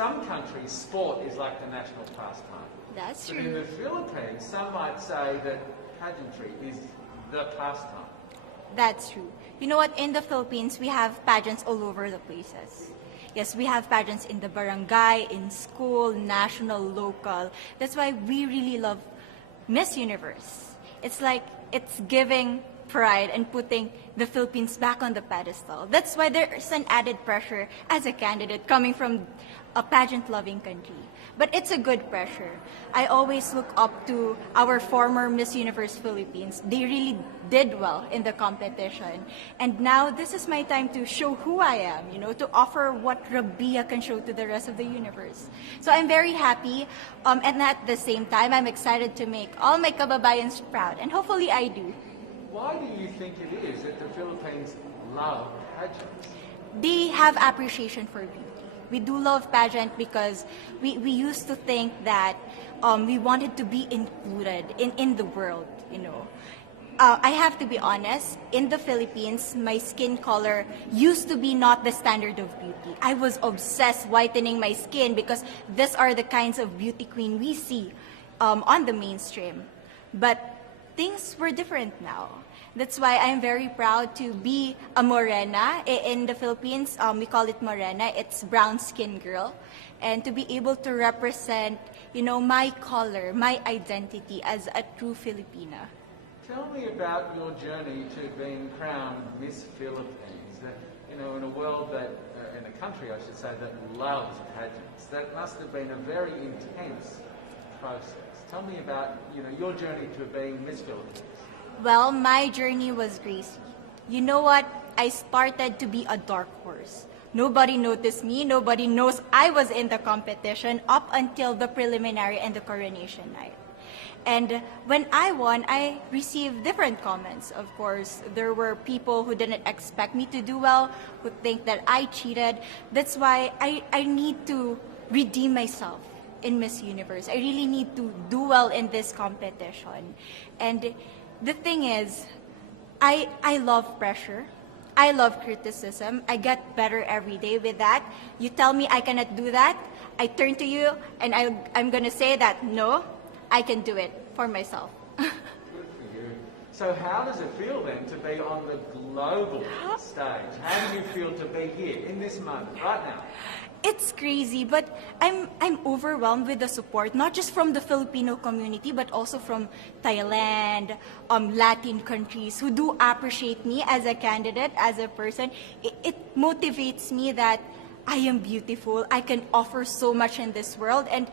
some countries, sport is like the national pastime. That's But in true. the Philippines, some might say that pageantry is the pastime. That's true. You know what? In the Philippines, we have pageants all over the places. Yes, we have pageants in the barangay, in school, national, local. That's why we really love Miss Universe. It's like it's giving pride and putting the Philippines back on the pedestal. That's why there's an added pressure as a candidate coming from a pageant-loving country. But it's a good pressure. I always look up to our former Miss Universe Philippines. They really did well in the competition. And now this is my time to show who I am, to offer what Rabiya can show to the rest of the universe. So I'm very happy, and at the same time, I'm excited to make all my kababayans proud, and hopefully I do. Why do you think it is that the Philippines love pageants? They have appreciation for beauty. We do love pageant because we used to think that we wanted to be included in the world, I have to be honest, in the Philippines, my skin color used to be not the standard of beauty. I was obsessed whitening my skin because these are the kinds of beauty queen we see on the mainstream. But things were different now. That's why I'm very proud to be a morena. In the Philippines, we call it morena. It's brown skin girl. And to be able to represent, my color, my identity as a true Filipina. Tell me about your journey to being crowned Miss Philippines. That, in a world that, in a country, I should say, that loves pageants. That must have been a very intense process. Tell me about, your journey to being Miss Philippines. Well, my journey was crazy. You know what? I started to be a dark horse. Nobody noticed me. Nobody knows I was in the competition up until the preliminary and the coronation night. And when I won, I received different comments. Of course, there were people who didn't expect me to do well, who think that I cheated. That's why I need to redeem myself in Miss Universe. I really need to do well in this competition. And the thing is, I love pressure. I love criticism. I get better every day with that. You tell me I cannot do that, I turn to you and I'm going to say that, no, I can do it for myself. Good for you. So how does it feel then to be on the global stage? How do you feel to be here in this moment, right now? It's crazy, but I'm overwhelmed with the support, not just from the Filipino community, but also from Thailand, Latin countries who do appreciate me as a candidate, as a person. It motivates me that I am beautiful, I can offer so much in this world, and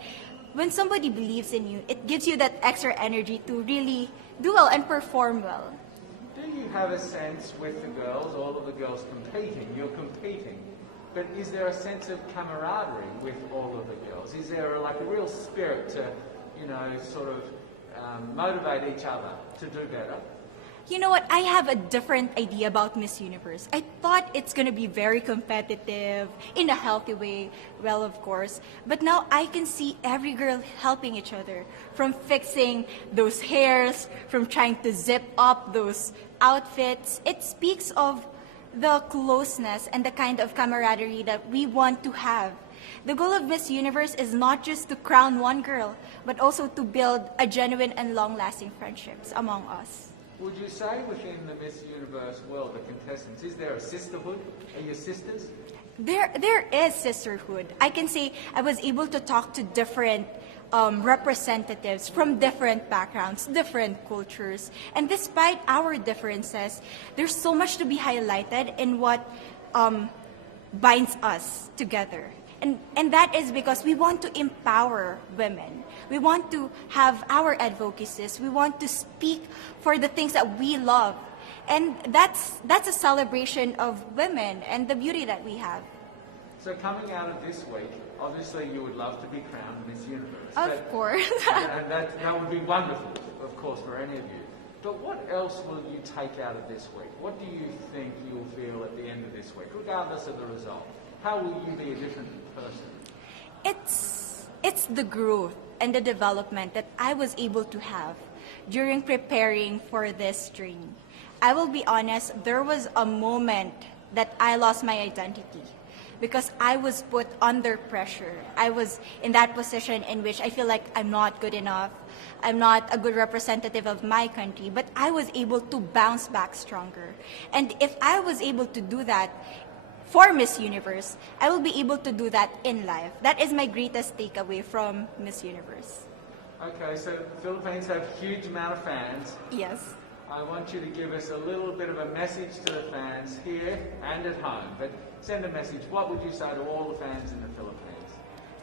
when somebody believes in you, it gives you that extra energy to really do well and perform well. Do you have a sense with the girls, all of the girls competing, you're competing, but is there a sense of camaraderie with all of the girls? Is there a real spirit to, sort of motivate each other to do better? You know what? I have a different idea about Miss Universe. I thought it's going to be very competitive, in a healthy way, well, of course. But now I can see every girl helping each other, from fixing those hairs, from trying to zip up those outfits. It speaks of the closeness and the kind of camaraderie that we want to have. The goal of Miss Universe is not just to crown one girl, but also to build a genuine and long-lasting friendships among us. Would you say within the Miss Universe world, the contestants, is there a sisterhood? Are you sisters? There is sisterhood. I can say I was able to talk to different representatives from different backgrounds, different cultures. And despite our differences, there's so much to be highlighted in what binds us together. And that is because we want to empower women. We want to have our advocacies. We want to speak for the things that we love. And that's a celebration of women and the beauty that we have. So coming out of this week, obviously you would love to be crowned Miss Universe. Of course. And that would be wonderful, of course, for any of you. But what else will you take out of this week? What do you think you'll feel at the end of this week, regardless of the result? How will you be a different person? It's the growth and the development that I was able to have during preparing for this dream. I will be honest, there was a moment that I lost my identity. because I was put under pressure. I was in that position in which I feel like I'm not good enough. I'm not a good representative of my country, but I was able to bounce back stronger. And if I was able to do that for Miss Universe, I will be able to do that in life. That is my greatest takeaway from Miss Universe. Okay, so Philippines have huge amount of fans. Yes. I want you to give us a little bit of a message to the fans here and at home. But send a message. What would you say to all the fans in the Philippines?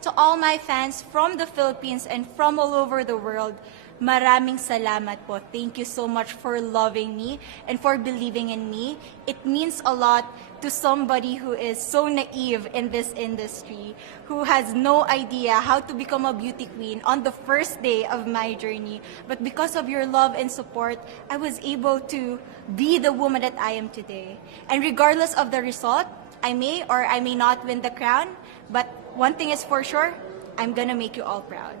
To all my fans from the Philippines and from all over the world, maraming salamat po. Thank you so much for loving me and for believing in me. It means a lot to somebody who is so naive in this industry, who has no idea how to become a beauty queen on the first day of my journey. But because of your love and support, I was able to be the woman that I am today. And regardless of the result, I may or I may not win the crown, but one thing is for sure, I'm gonna make you all proud.